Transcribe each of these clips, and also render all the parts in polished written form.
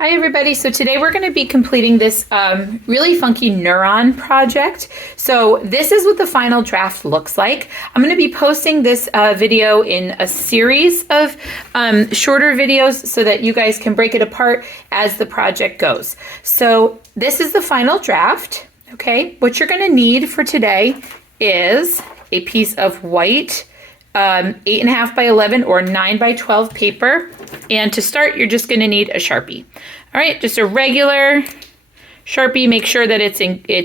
Hi everybody, so today we're going to be completing this really funky Neuron project. So this is what the final draft looks like. I'm going to be posting this video in a series of shorter videos so that you guys can break it apart as the project goes. So this is the final draft, okay? What you're going to need for today is a piece of white 8.5 by 11 or 9 by 12 paper. And to start, you're just going to need a Sharpie. All right, just a regular Sharpie. Make sure that it's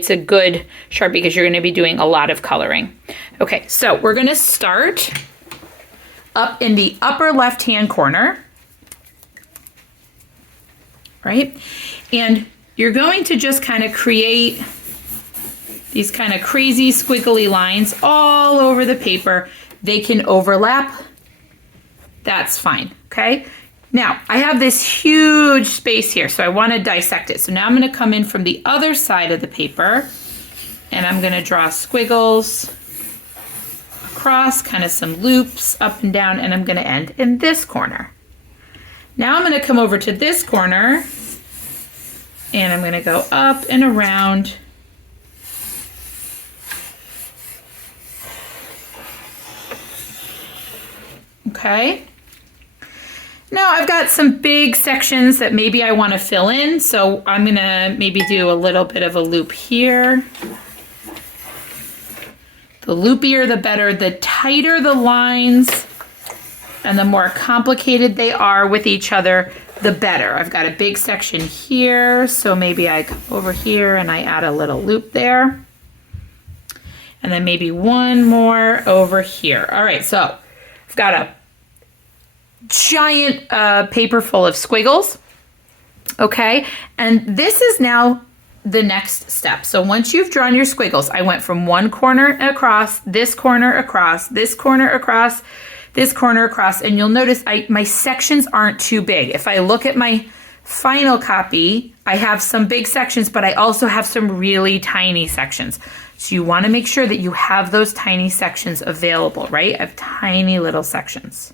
a good Sharpie because you're going to be doing a lot of coloring. Okay, so we're going to start up in the upper left-hand corner, right? And you're going to just kind of create these kind of crazy squiggly lines all over the paper. They can overlap. That's fine, okay? Now, I have this huge space here, so I want to dissect it. So now I'm going to come in from the other side of the paper, and I'm going to draw squiggles across, kind of some loops up and down, and I'm going to end in this corner. Now I'm going to come over to this corner, and I'm going to go up and around. Okay. Now I've got some big sections that maybe I want to fill in, so I'm going to maybe do a little bit of a loop here. The loopier the better, the tighter the lines and the more complicated they are with each other, the better. I've got a big section here, so maybe I come over here and I add a little loop there. And then maybe one more over here. All right, so I've got a giant paper full of squiggles, okay? And this is now the next step. So once you've drawn your squiggles, I went from one corner across, this corner across, this corner across, this corner across, and you'll notice my sections aren't too big. If I look at my final copy, I have some big sections, but I also have some really tiny sections. So you want to make sure that you have those tiny sections available, right? I have tiny little sections.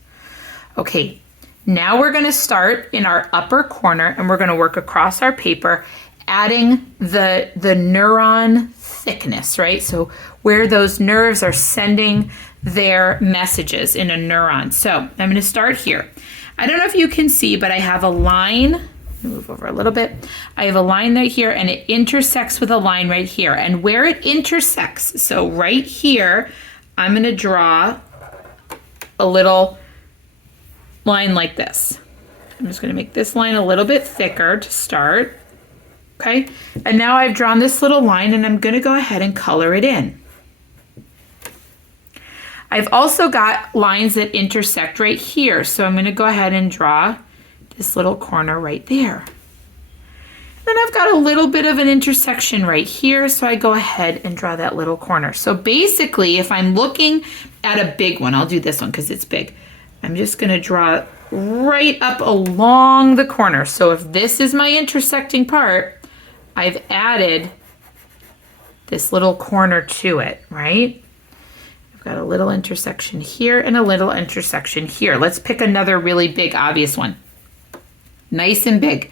Okay, now we're going to start in our upper corner and we're going to work across our paper, adding the neuron thickness, right? So where those nerves are sending their messages in a neuron. So I'm going to start here. I don't know if you can see, but I have a line. Move over a little bit. I have a line right here and it intersects with a line right here. And where it intersects, so right here, I'm going to draw a little line like this. I'm just going to make this line a little bit thicker to start. Okay, and now I've drawn this little line and I'm going to go ahead and color it in. I've also got lines that intersect right here, so I'm going to go ahead and draw this little corner right there. Then I've got a little bit of an intersection right here, so I go ahead and draw that little corner. So basically, if I'm looking at a big one, I'll do this one because it's big. I'm just going to draw right up along the corner. So if this is my intersecting part, I've added this little corner to it, right? I've got a little intersection here and a little intersection here. Let's pick another really big, obvious one. Nice and big.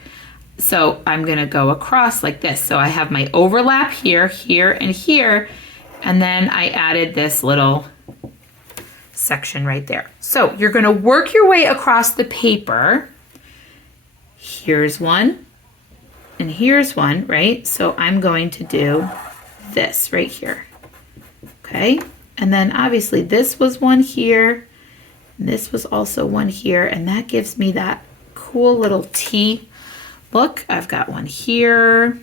So I'm going to go across like this. So I have my overlap here, here, and here. And then I added this little section right there. So you're going to work your way across the paper. Here's one and here's one, right? So I'm going to do this right here. Okay. And then obviously this was one here. And this was also one here. And that gives me that cool little T look. I've got one here,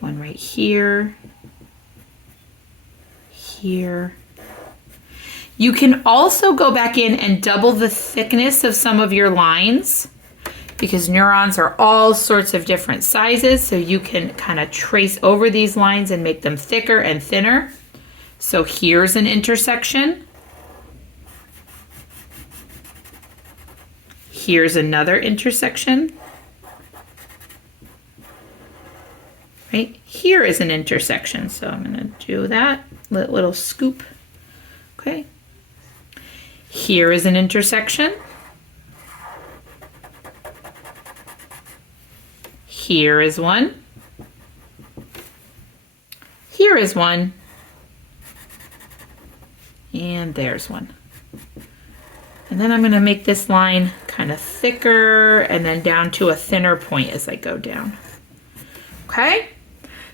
one right here, here. You can also go back in and double the thickness of some of your lines because neurons are all sorts of different sizes, so you can kind of trace over these lines and make them thicker and thinner. So here's an intersection. Here's another intersection. Right here is an intersection, so I'm going to do that little scoop. Okay. Here is an intersection. Here is one. Here is one. And there's one. And then I'm going to make this line kind of thicker and then down to a thinner point as I go down. Okay?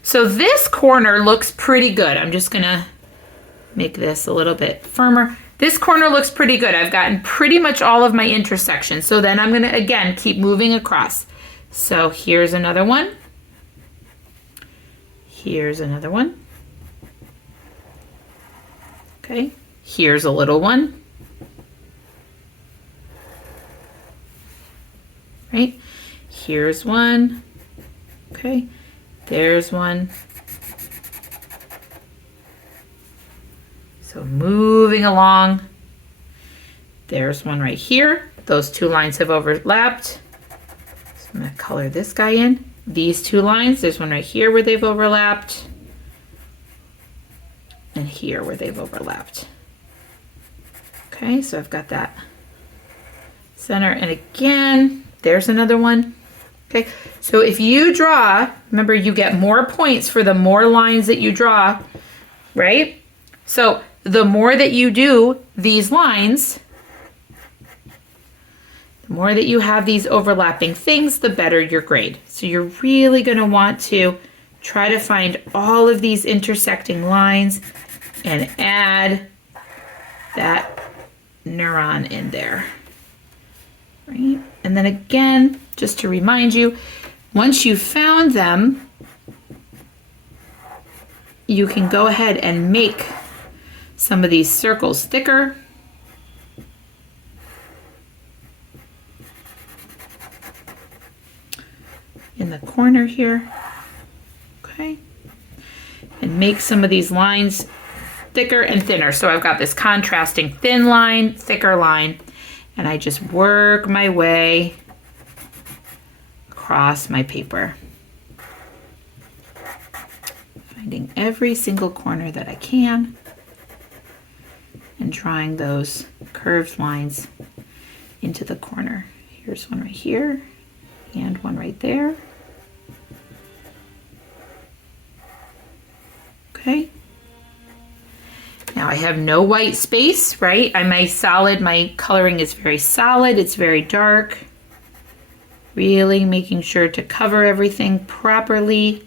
So this corner looks pretty good. I'm just going to make this a little bit firmer. This corner looks pretty good. I've gotten pretty much all of my intersections. So then I'm going to, again, keep moving across. So here's another one. Here's another one. Okay. Here's a little one. Right? Here's one. Okay. There's one. So moving along. There's one right here. Those two lines have overlapped. So I'm going to color this guy in. These two lines, there's one right here where they've overlapped. And here where they've overlapped. Okay, so I've got that center. And again, there's another one. Okay, so if you draw, remember you get more points for the more lines that you draw, right? So the more that you do these lines, the more that you have these overlapping things, the better your grade. So you're really going to want to try to find all of these intersecting lines and add that neuron in there. Right? And then again, just to remind you, once you've found them, you can go ahead and make some of these circles thicker. In the corner here. Okay. And make some of these lines thicker and thinner. So I've got this contrasting thin line, thicker line, and I just work my way across my paper, finding every single corner that I can and drawing those curved lines into the corner. Here's one right here and one right there. Okay. Now I have no white space, right? My coloring is very solid. It's very dark. Really making sure to cover everything properly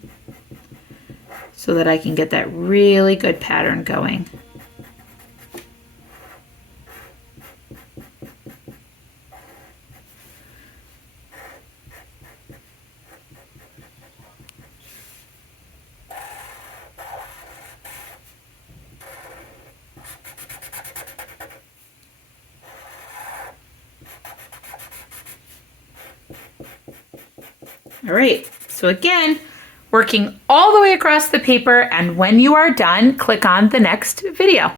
so that I can get that really good pattern going. All right, so again, working all the way across the paper, and when you are done, click on the next video.